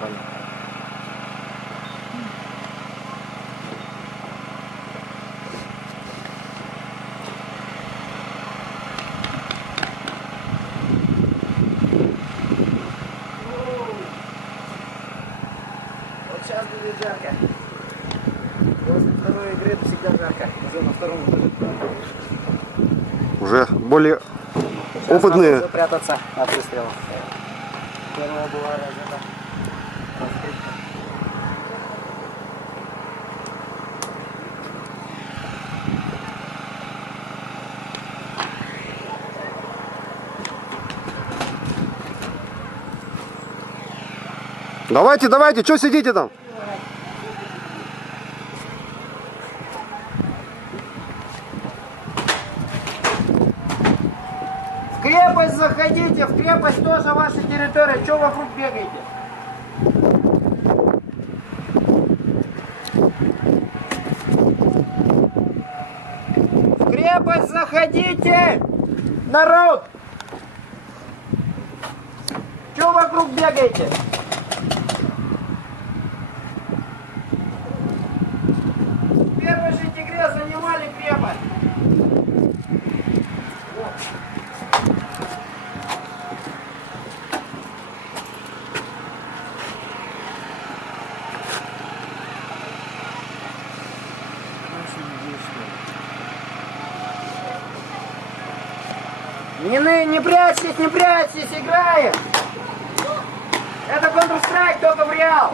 Понял. Вот сейчас будет жарко. После второй игры это всегда жарко. Уже на втором этаже. Уже более Сейчас опытные. надо запрятаться от выстрелов. Первая была разета. Раскрытка. Давайте, давайте, что сидите там? В крепость заходите, в крепость тоже ваша территория. Чего вокруг бегаете? В крепость заходите! Народ! Чего вокруг бегаете? В первой же игре занимали крепость. Не прячьтесь, не прячьтесь, играем! Это Counter-Strike, только в Реал!